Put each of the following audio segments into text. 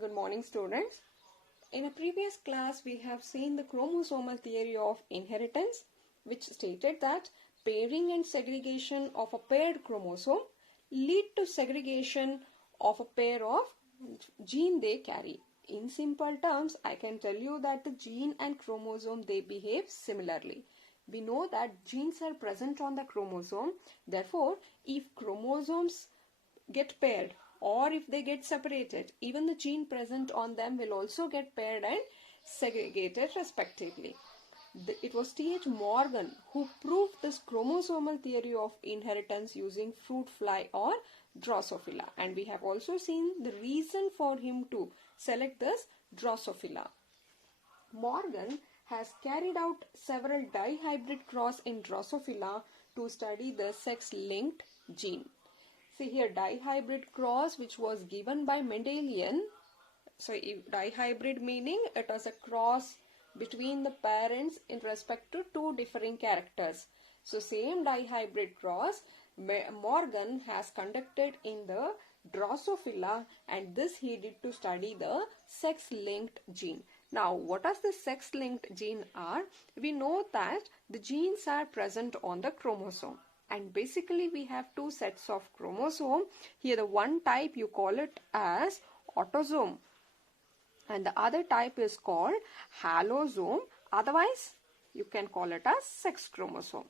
Good morning, students. In a previous class, we have seen the chromosomal theory of inheritance, which stated that pairing and segregation of a paired chromosome lead to segregation of a pair of gene they carry. In simple terms, I can tell you that the gene and chromosome, they behave similarly. We know that genes are present on the chromosome. Therefore, if chromosomes get paired or if they get separated, even the gene present on them will also get paired and segregated respectively. It was T.H. Morgan who proved this chromosomal theory of inheritance using fruit fly or Drosophila, and we have also seen the reason for him to select this Drosophila. Morgan has carried out several dihybrid cross in Drosophila to study the sex-linked gene. See here, dihybrid cross which was given by Mendelian. So dihybrid meaning it was a cross between the parents in respect to two differing characters. So same dihybrid cross Morgan has conducted in the Drosophila, and this he did to study the sex-linked gene. Now, what does the sex-linked gene are? We know that the genes are present on the chromosome. And basically we have two sets of chromosome. Here the one type you call it as autosome and the other type is called hallosome. Otherwise you can call it as sex chromosome.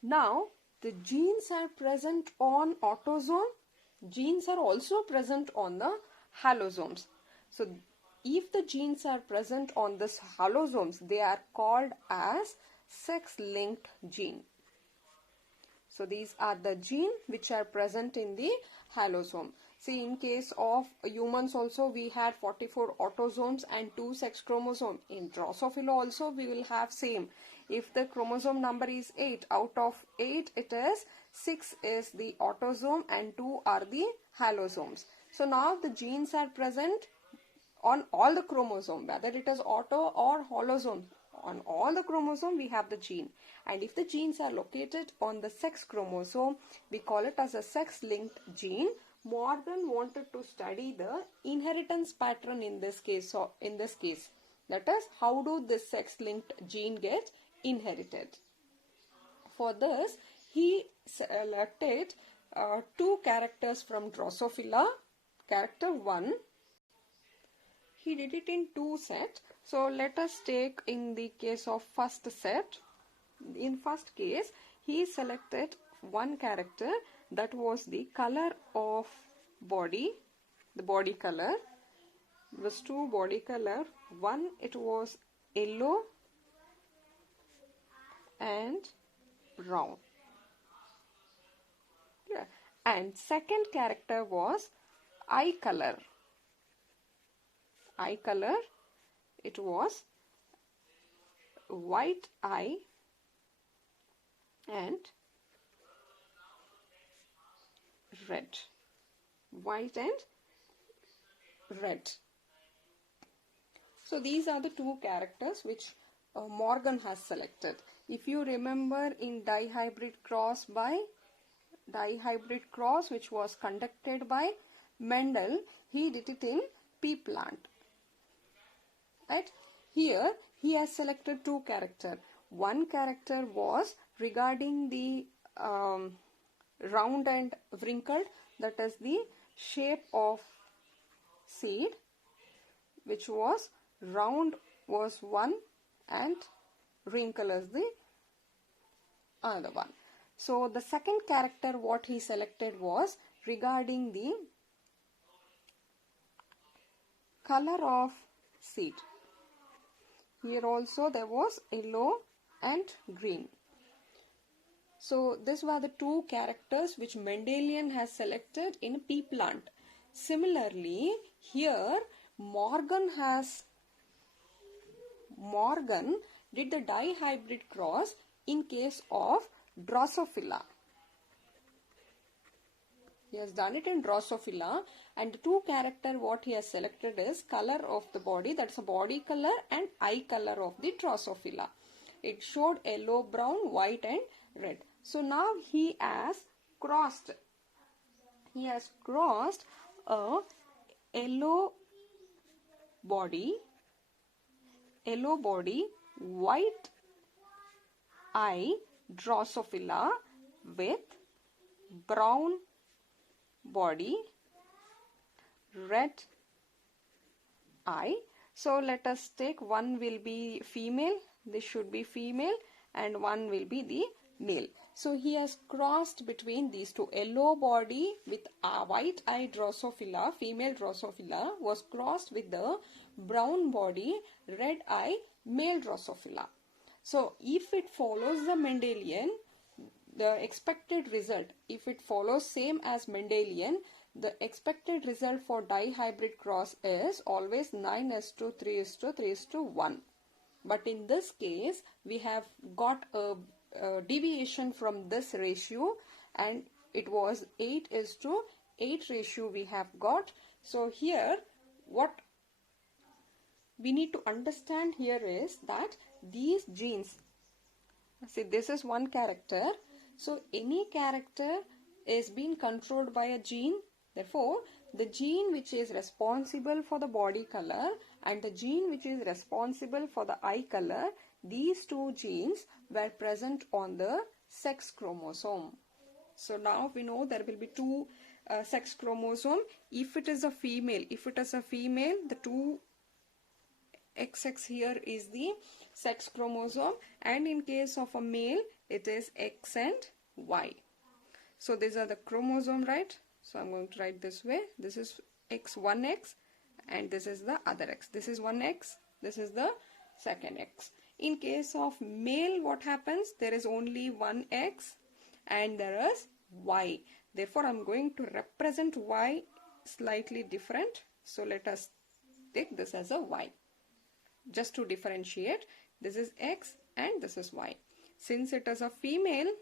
Now the genes are present on autosome. Genes are also present on the hallosomes. So if the genes are present on this hallosomes, they are called as sex-linked gene. So these are the gene which are present in the hallosome. See, in case of humans also we had 44 autosomes and 2 sex chromosomes. In Drosophila also we will have same. If the chromosome number is 8, out of 8 it is 6 is the autosome and 2 are the hallosomes. So now the genes are present on all the chromosome, whether it is auto or hallosome. On all the chromosome we have the gene, and if the genes are located on the sex chromosome, we call it as a sex-linked gene. Morgan wanted to study the inheritance pattern in this case. That is, how do this sex-linked gene get inherited? For this, he selected two characters from Drosophila. Character 1, he did it in two sets. So let us take in the case of first set. In first case, he selected one character that was the color of body, the body color. It was two body color. One, it was yellow and brown. Yeah. And second character was eye color. Eye color, it was white eye and red. White and red. So these are the two characters which Morgan has selected. If you remember in dihybrid cross which was conducted by Mendel, he did it in pea plant. Right? Here he has selected two characters. One character was regarding the round and wrinkled, that is the shape of seed, which was round was one and wrinkle is the other one. So the second character what he selected was regarding the color of seed. Here also there was yellow and green. So these were the two characters which Mendelian has selected in pea plant. Similarly, here Morgan did the dihybrid cross in case of Drosophila. He has done it in Drosophila, and the two character what he has selected is color of the body, that's a body color, and eye color of the Drosophila. It showed yellow, brown, white and red. So now he has crossed a yellow body, white eye Drosophila with brown body, red eye. So let us take one will be female, this should be female, and one will be the male. So he has crossed between these two. Yellow body with a white eye Drosophila, female Drosophila, was crossed with the brown body, red eye, male Drosophila. So if it follows the Mendelian, the expected result, if it follows same as Mendelian, the expected result for dihybrid cross is always 9:3:3:1. But in this case, we have got a deviation from this ratio, and it was 8:8 ratio we have got. So here, what we need to understand here is that these genes, see, this is one character. So any character is being controlled by a gene. Therefore, the gene which is responsible for the body color and the gene which is responsible for the eye color, these two genes were present on the sex chromosome. So now we know there will be two sex chromosome. If it is a female, the two XX here is the sex chromosome, and in case of a male, it is X and Y. So these are the chromosome, right? So I'm going to write this way. This is X1X and this is the other X. This is one X, this is the second X. In case of male, what happens? There is only one X and there is Y. Therefore, I'm going to represent Y slightly different. So let us take this as a Y. Just to differentiate, this is X and this is Y. Since it is a female,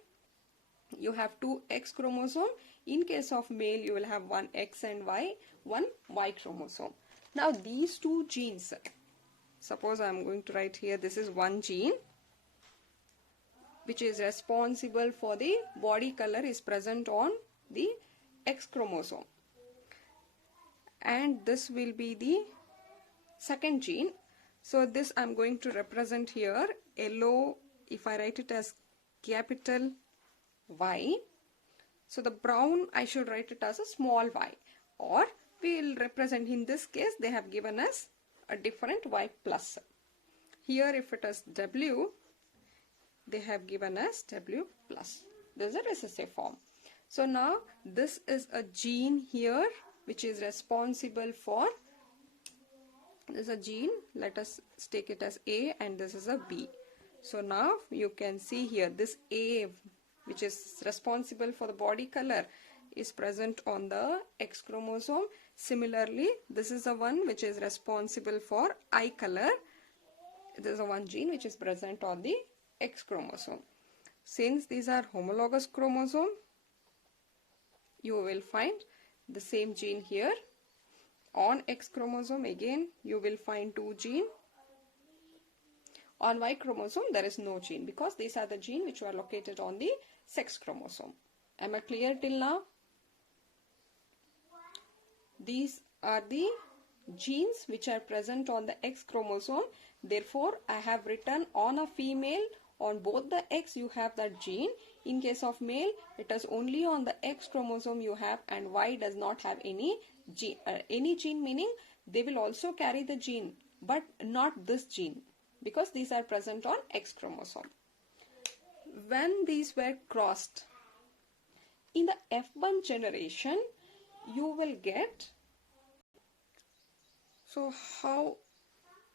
you have two X chromosome. In case of male, you will have one X and Y, one Y chromosome. Now these two genes, suppose I am going to write here, this is one gene which is responsible for the body color is present on the X chromosome, and this will be the second gene. So this I am going to represent here yellow, if I write it as capital Y. So the brown, I should write it as a small y, or we will represent, in this case they have given us a different y plus. Here if it is W, they have given us W plus. This is a recessive form. So now this is a gene here which is responsible for, this is a gene, let us take it as A, and this is a B. So now you can see here this A, which is responsible for the body color, is present on the X chromosome. Similarly, this is the one which is responsible for eye color. This is the one gene which is present on the X chromosome. Since these are homologous chromosome, you will find the same gene here. On X chromosome, again you will find two gene. On Y chromosome, there is no gene, because these are the gene which are located on the sex chromosome. Am I clear till now? These are the genes which are present on the X chromosome. Therefore, I have written on a female, on both the X you have that gene. In case of male, it is only on the X chromosome you have, and Y does not have any gene. Any gene meaning they will also carry the gene, but not this gene, because these are present on X chromosome. When these were crossed, in the F1 generation, you will get, so how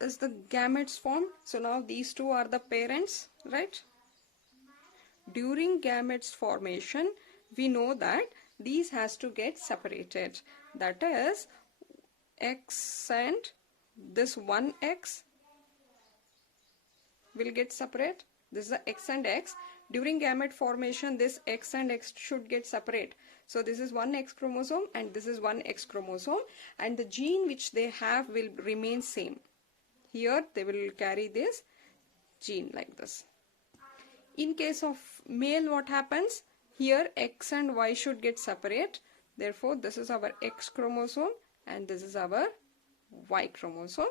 is the gametes formed? So now these two are the parents, right? During gametes formation, we know that these has to get separated. That is, X and this one X will get separate. This is the X and X. During gamete formation, this X and X should get separate. So this is one X chromosome and this is one X chromosome, and the gene which they have will remain same. Here they will carry this gene like this. In case of male, what happens? Here X and Y should get separate. Therefore, this is our X chromosome and this is our Y chromosome.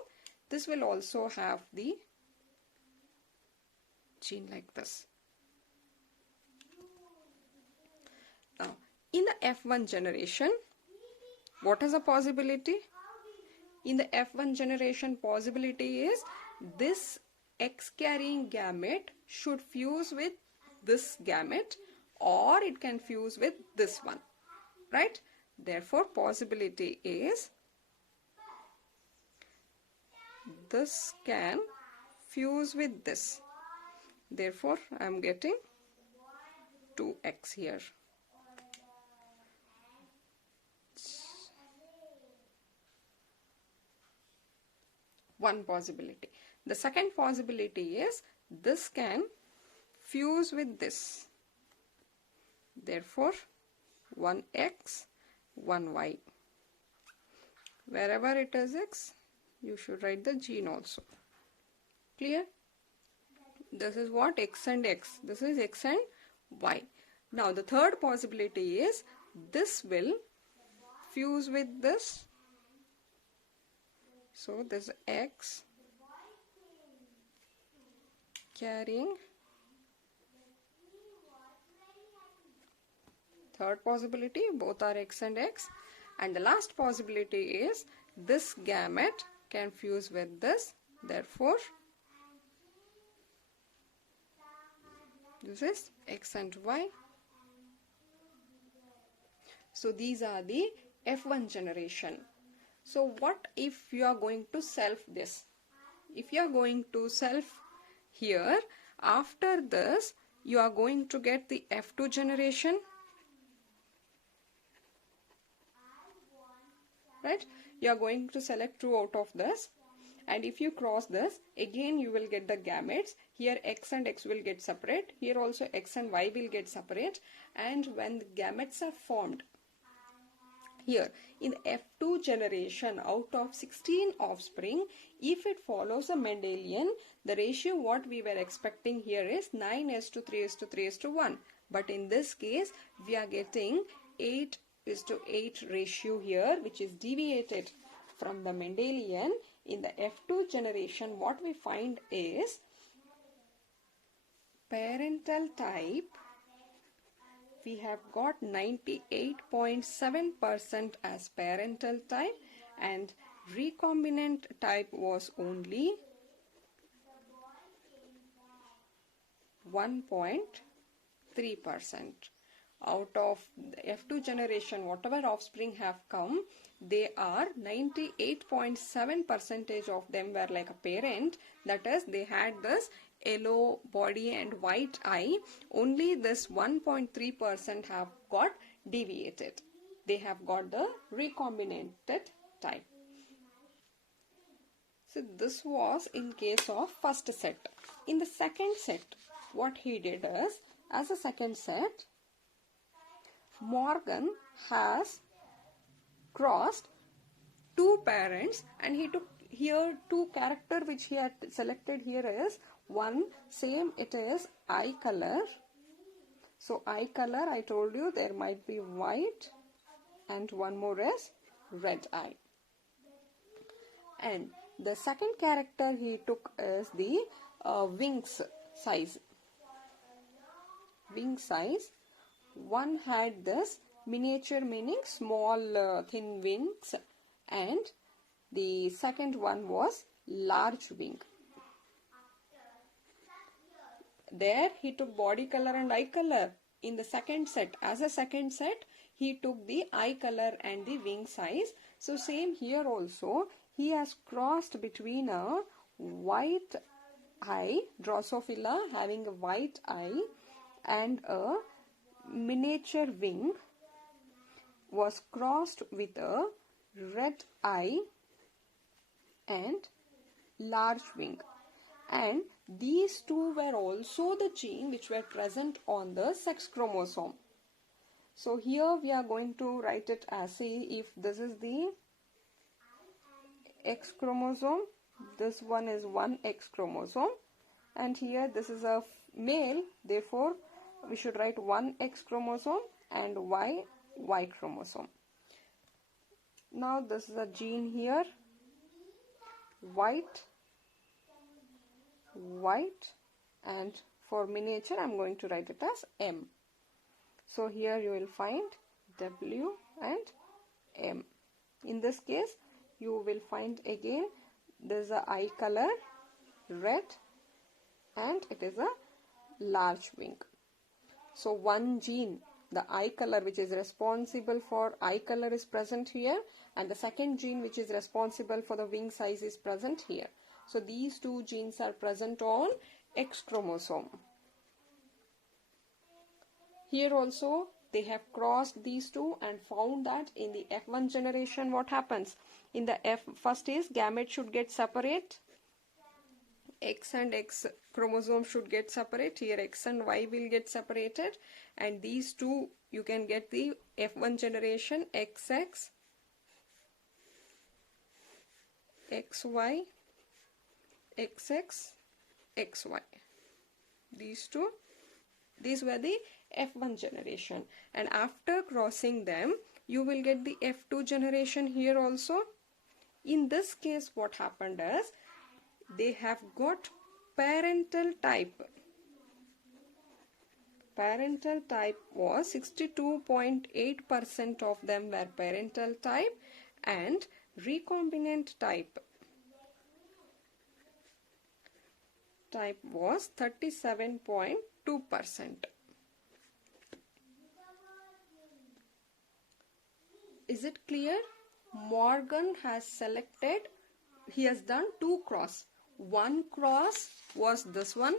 This will also have the gene like this. Now, in the F1 generation, what is a possibility? In the F1 generation, possibility is this X carrying gamete should fuse with this gamete, or it can fuse with this one, right? Therefore, possibility is this can fuse with this. Therefore, I am getting 2X here. One possibility. The second possibility is this can fuse with this. Therefore, 1X, 1Y. Wherever it is X, you should write the gene also. Clear? This is what? X and X. This is X and Y. Now, the third possibility is this will fuse with this. So, this X carrying. Third possibility, both are X and X. And the last possibility is this gamete can fuse with this. Therefore, this is X and Y. So, these are the F1 generation. So, what if you are going to self this? If you are going to self here, after this, you are going to get the F2 generation. Right? You are going to select 2 out of this. And if you cross this, again you will get the gametes. Here X and X will get separate. Here also X and Y will get separate. And when the gametes are formed, here in F2 generation, out of 16 offspring, if it follows a Mendelian, the ratio what we were expecting here is 9:3:3:1. But in this case, we are getting 8:8 ratio here, which is deviated from the Mendelian. In the F2 generation, what we find is parental type. We have got 98.7% as parental type, and recombinant type was only 1.3%. Out of the F2 generation, whatever offspring have come, they are 98.7% of them were like a parent. That is, they had this yellow body and white eye. Only this 1.3% have got deviated. They have got the recombinated type. So this was in case of first set. In the second set, what he did is, as a second set, Morgan has crossed 2 parents, and he took here 2 character which he had selected here is one same, it is eye color. So eye color, I told you there might be white, and one more is red eye. And the second character he took is the wings size. Wing size. One had this miniature, meaning small thin wings, and the second one was large wing. There he took body color and eye color. In the second set, as a second set, he took the eye color and the wing size. So same here also, he has crossed between a white eye, Drosophila having a white eye, and a miniature wing was crossed with a red eye and large wing. And these two were also the gene which were present on the sex chromosome. So here we are going to write it as, see, if this is the X chromosome, this one is one X chromosome, and here this is a male, therefore we should write one X chromosome and Y Y chromosome. Now this is a gene here, white, and for miniature I'm going to write it as M. So here you will find W and M. In this case you will find again there is a eye color red and it is a large wing. So one gene, the eye color, which is responsible for eye color, is present here, and the second gene which is responsible for the wing size is present here. So these two genes are present on X chromosome. Here also they have crossed these two and found that in the F1 generation what happens? In the first is gamete should get separate. X and X chromosome should get separate. Here X and Y will get separated, and these two you can get the F1 generation XX, XY, XX, XY. These two, these were the F1 generation, and after crossing them you will get the F2 generation here also. In this case what happened is they have got parental type. Parental type was 62.8% of them were parental type, and recombinant type was 37.2%. Is it clear? Morgan has selected, he has done two cross. One cross was this one,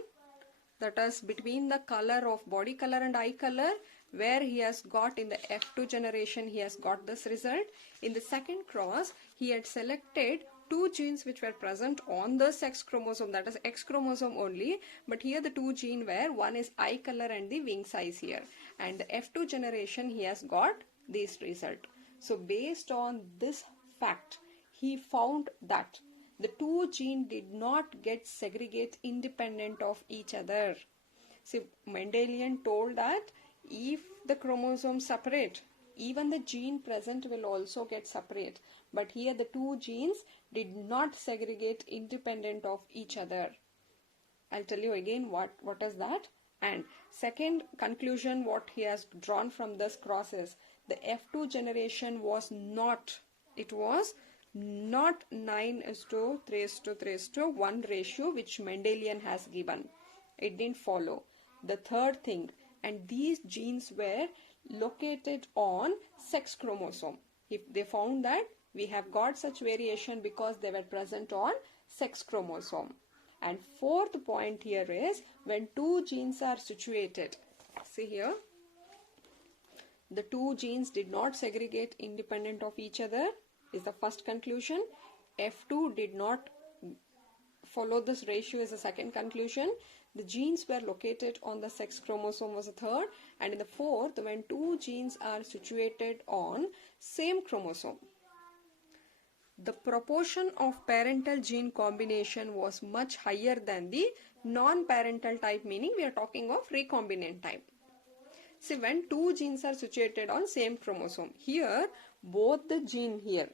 that is between the color of body color and eye color, where he has got in the F2 generation he has got this result. In the second cross he had selected two genes which were present on the sex chromosome, that is X chromosome only, but here the two genes were, one is eye color and the wing size here, and the F2 generation he has got this result. So based on this fact he found that the two genes did not get segregate independent of each other. See, Mendelian told that if the chromosomes separate, even the gene present will also get separate. But here the two genes did not segregate independent of each other. I'll tell you again what is that. And second conclusion what he has drawn from this cross is the F2 generation was not, it was not 9:3:3:1 ratio which Mendelian has given. It didn't follow. The third thing, and these genes were located on sex chromosome. If they found that we have got such variation because they were present on sex chromosome. And fourth point here is when two genes are situated. See here, the two genes did not segregate independent of each other is the first conclusion. F2 did not follow this ratio is the second conclusion. The genes were located on the sex chromosome was the third, and in the fourth, when two genes are situated on same chromosome, the proportion of parental gene combination was much higher than the non-parental type, meaning we are talking of recombinant type. See, when two genes are situated on same chromosome, here both the gene here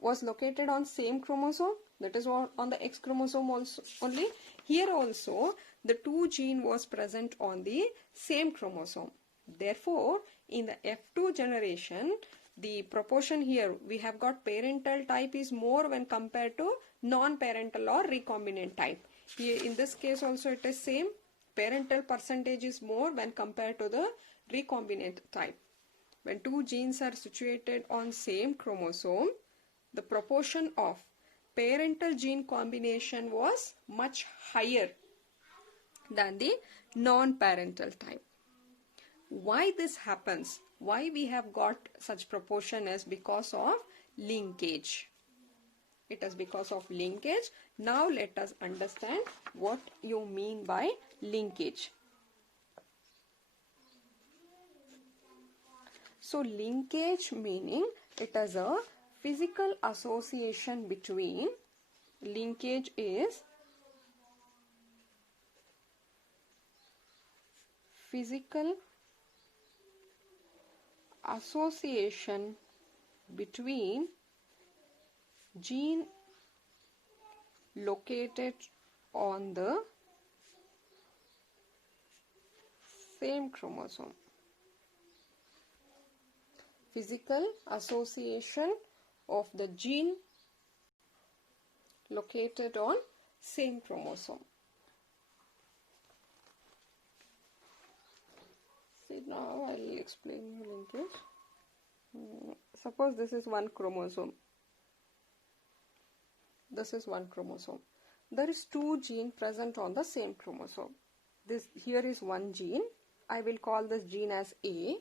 was located on same chromosome, that is on the X chromosome also only. Here also the two gene was present on the same chromosome. Therefore, in the F2 generation, the proportion here we have got parental type is more when compared to non-parental or recombinant type. Here in this case also it is same. Parental percentage is more when compared to the recombinant type. When two genes are situated on same chromosome, the proportion of parental gene combination was much higher than the non-parental type. Why this happens? Why we have got such proportion is because of linkage. It is because of linkage. Now let us understand what you mean by linkage. So linkage meaning it is a physical association between, linkage is physical association between gene located on the same chromosome. Physical association of the gene located on same chromosome. See, now I will explain you linkage. Suppose this is one chromosome. This is one chromosome. There is two genes present on the same chromosome. This here is one gene. I will call this gene as A,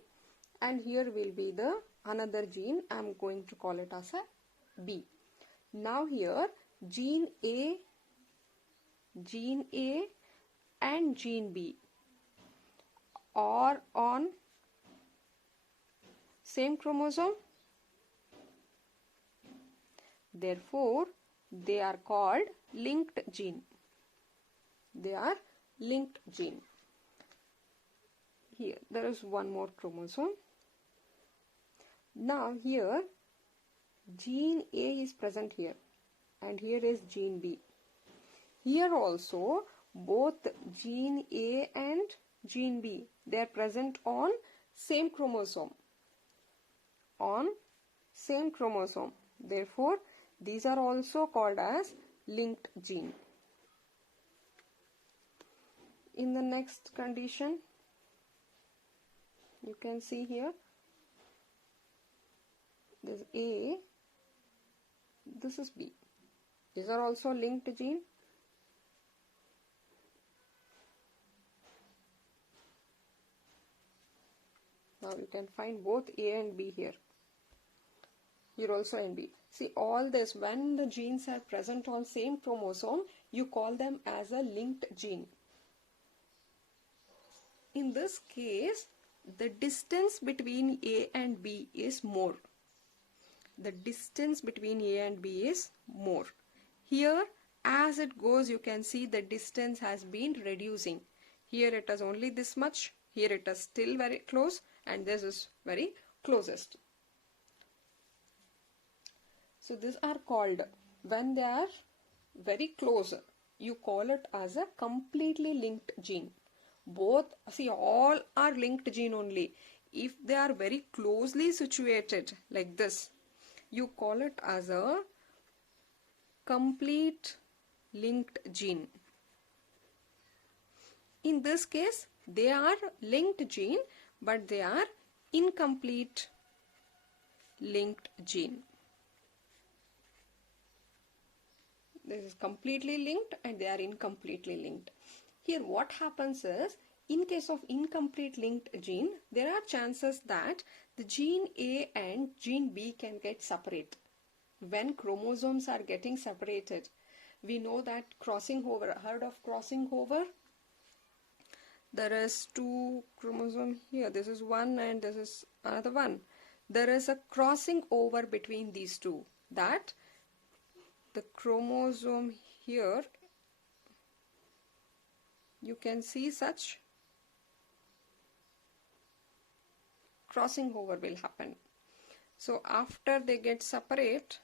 and here will be the another gene. I am going to call it as a B. Now here gene A and gene B are on same chromosome. Therefore, they are called linked gene. They are linked gene. Here, there is one more chromosome. Now here, gene A is present here, and here is gene B. Here also, both gene A and gene B, they are present on same chromosome. On same chromosome. Therefore, these are also called as linked gene. In the next condition, you can see here, this is A, this is B. These are also linked gene. Now you can find both A and B here. Here also and B. See, all this, when the genes are present on same chromosome, you call them as a linked gene. In this case, the distance between A and B is more. The distance between A and B is more. Here, as it goes, you can see the distance has been reducing. Here it is only this much. Here it is still very close, and this is very closest. So these are called, when they are very close, you call it as a completely linked gene. Both, see, all are linked gene only. If they are very closely situated like this, you call it as a complete linked gene. In this case, they are linked gene, but they are incomplete linked gene. This is completely linked and they are incompletely linked. Here what happens is, in case of incomplete linked gene, there are chances that the gene A and gene B can get separate. When chromosomes are getting separated, we know that crossing over, heard of crossing over? There is two chromosomes here. This is one and this is another one. There is a crossing over between these two. That the chromosome here, you can see such crossing over will happen. So after they get separate,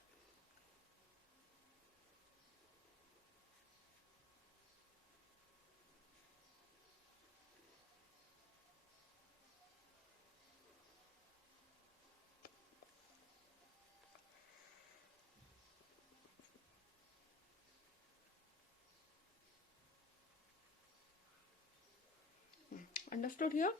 understood here?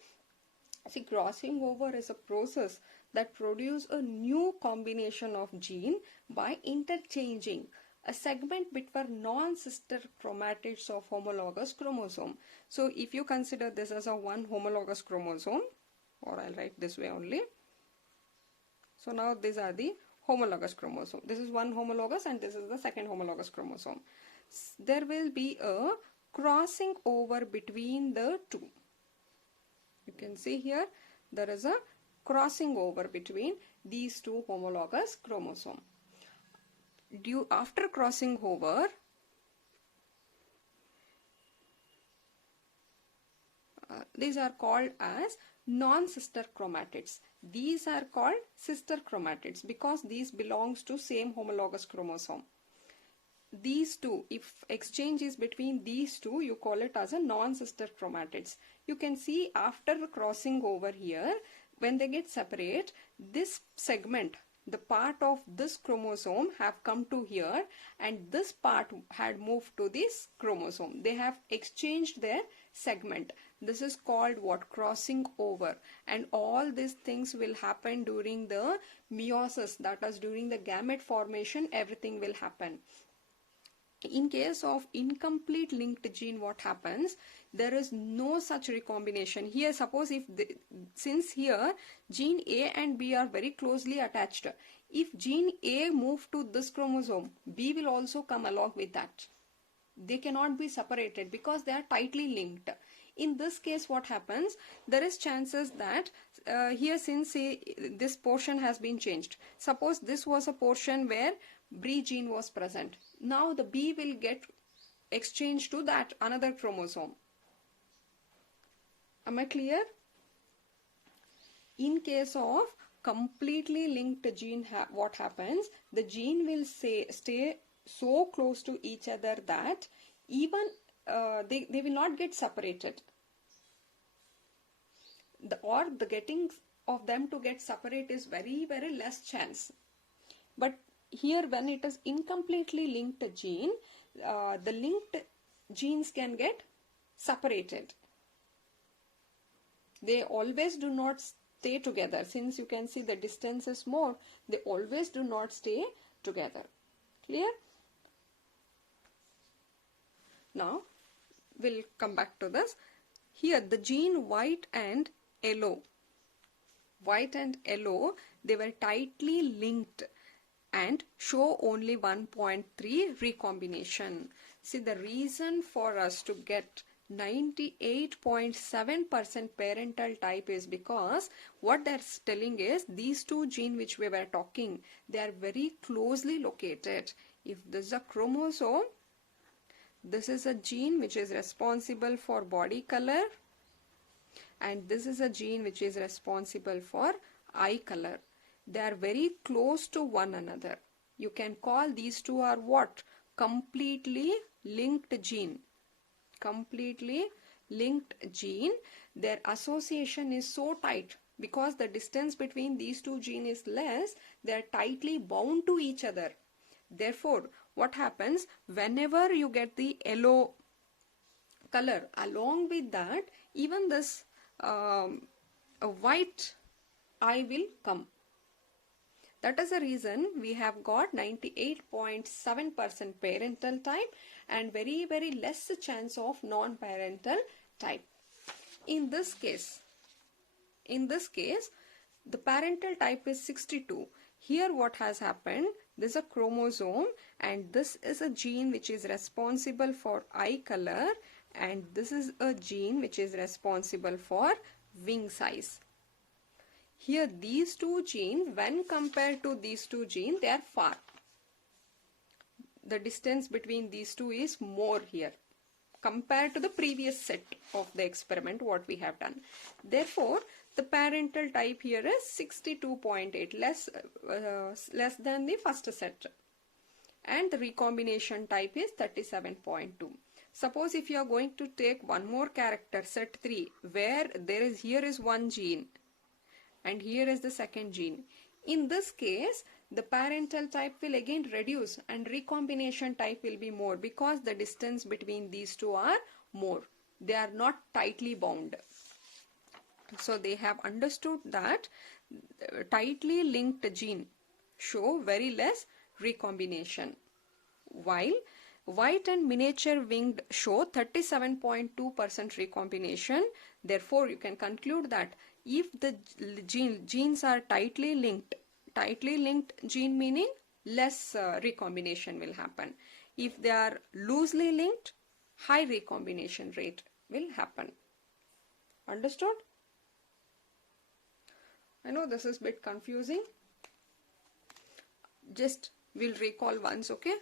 See, crossing over is a process that produces a new combination of gene by interchanging a segment between non-sister chromatids of homologous chromosome. So if you consider this as a one homologous chromosome, or I'll write this way only. So now these are the homologous chromosome. This is one homologous and this is the second homologous chromosome. There will be a crossing over between the two. You can see here there is a crossing over between these two homologous chromosomes. After crossing over, these are called as non-sister chromatids. These are called sister chromatids because these belongs to same homologous chromosome. These two, if exchange is between these two, you call it as a non-sister chromatids. You can see after crossing over here, when they get separate, this segment, the part of this chromosome have come to here and this part had moved to this chromosome. They have exchanged their segment. This is called what? Crossing over. And all these things will happen during the meiosis, that is during the gamete formation, everything will happen. In case of incomplete linked gene, what happens? There is no such recombination. Here, suppose if since here gene A and B are very closely attached, if gene A move to this chromosome, B will also come along with that. They cannot be separated because they are tightly linked. In this case, what happens? There is chances that here, since this portion has been changed. Suppose this was a portion where B gene was present. Now the B will get exchanged to that another chromosome. Am I clear? In case of completely linked gene, what happens? The gene will stay so close to each other that even they will not get separated. The getting of them to get separate is very, very less chance. But here, when it is incompletely linked gene, the linked genes can get separated. They always do not stay together. Since you can see the distance is more, they always do not stay together. Clear? Now, we'll come back to this. Here, the gene white and yellow, they were tightly linked and show only 1.3 recombination. See, the reason for us to get 98.7% parental type is because what they're telling is these two genes which we were talking, they are very closely located. If this is a chromosome, this is a gene which is responsible for body color, and this is a gene which is responsible for eye color. They are very close to one another. You can call these two are what? Completely linked gene. Completely linked gene. Their association is so tight because the distance between these two genes is less. They are tightly bound to each other. Therefore, what happens? Whenever you get the yellow color, along with that, even this a white eye will come. That is the reason we have got 98.7% parental type and very, very less chance of non-parental type. In this case, the parental type is 62. Here what has happened? This is a chromosome and this is a gene which is responsible for eye color, and this is a gene which is responsible for wing size. Here these two genes, when compared to these two genes, they are far. The distance between these two is more here compared to the previous set of the experiment what we have done. Therefore, the parental type here is 62.8, less than the first set. And the recombination type is 37.2. Suppose if you are going to take one more character, set 3, where here is one gene and here is the second gene. In this case, the parental type will again reduce and recombination type will be more because the distance between these two are more. They are not tightly bound. So they have understood that tightly linked gene show very less recombination, while white and miniature winged show 37.2% recombination. Therefore, you can conclude that if the genes are tightly linked gene meaning less recombination will happen. If they are loosely linked, high recombination rate will happen. Understood? I know this is a bit confusing. Just we'll recall once, okay?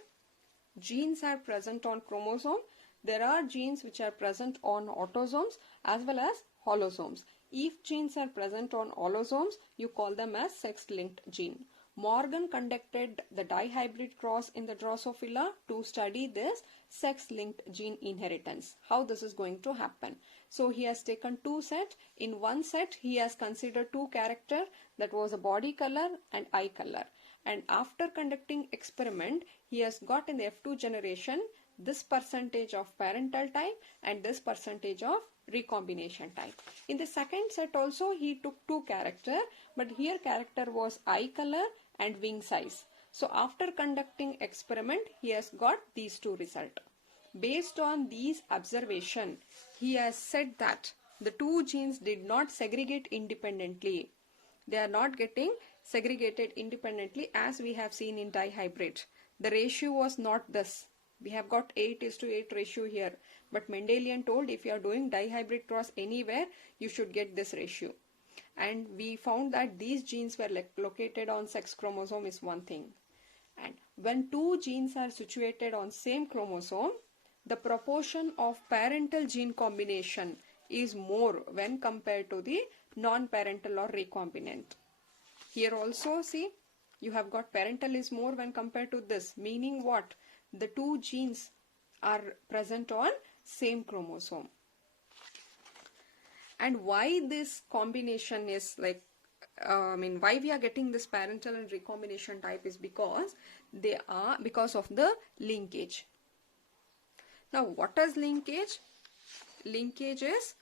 Genes are present on chromosome. There are genes which are present on autosomes as well as holosomes. If genes are present on allosomes, you call them as sex-linked gene. Morgan conducted the dihybrid cross in the Drosophila to study this sex-linked gene inheritance. How this is going to happen. So he has taken two sets. In one set, he has considered two characters, that was a body color and eye color. And after conducting experiment, he has got in the F2 generation this percentage of parental type and this percentage of recombination type. In the second set also he took two characters, but here character was eye color and wing size. So after conducting experiment, he has got these two results. Based on these observation, he has said that the two genes did not segregate independently. They are not getting segregated independently as we have seen in dihybrid. The ratio was not this. We have got 8:8 ratio here. But Mendelian told if you are doing dihybrid cross anywhere, you should get this ratio. And we found that these genes were located on sex chromosome is one thing. And when two genes are situated on same chromosome, the proportion of parental gene combination is more when compared to the non-parental or recombinant. Here also see, you have got parental is more when compared to this, meaning what? The two genes are present on same chromosome. And why this combination is like, why we are getting this parental and recombination type is because because of the linkage. Now what is linkage? Linkage is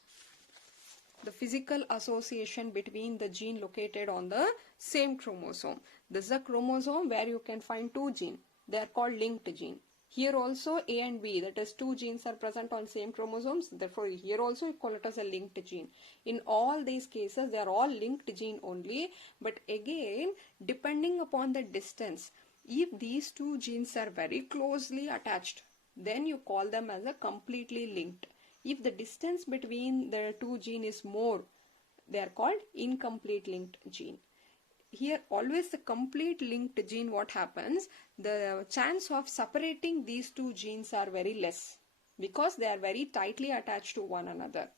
the physical association between the gene located on the same chromosome. This is a chromosome where you can find two genes. They are called linked gene. Here also A and B, that is two genes are present on same chromosomes. Therefore here also you call it as a linked gene. In all these cases they are all linked gene only. But again, depending upon the distance, if these two genes are very closely attached, then you call them as a completely linked. If the distance between the two genes is more, they are called incomplete linked gene. Here always the complete linked gene, what happens, the chance of separating these two genes are very less because they are very tightly attached to one another.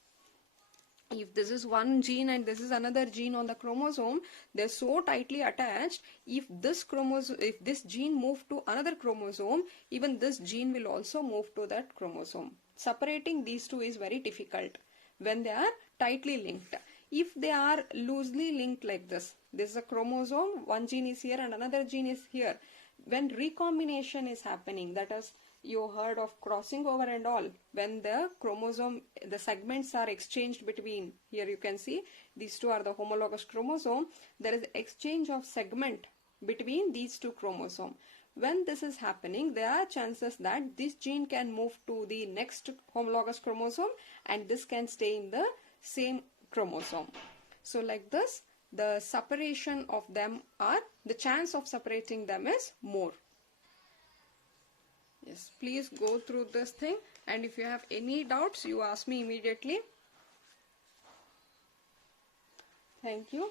If this is one gene and this is another gene on the chromosome, they are so tightly attached. If this gene move to another chromosome, even this gene will also move to that chromosome. Separating these two is very difficult when they are tightly linked. If they are loosely linked like this is a chromosome, one gene is here and another gene is here. When recombination is happening, that is, you heard of crossing over and all, when the chromosome, the segments are exchanged between, here you can see these two are the homologous chromosome, there is exchange of segment between these two chromosomes. When this is happening, there are chances that this gene can move to the next homologous chromosome and this can stay in the same chromosome. So like this, the separation of them the chance of separating them is more. Yes, please go through this thing, and if you have any doubts, you ask me immediately. Thank you.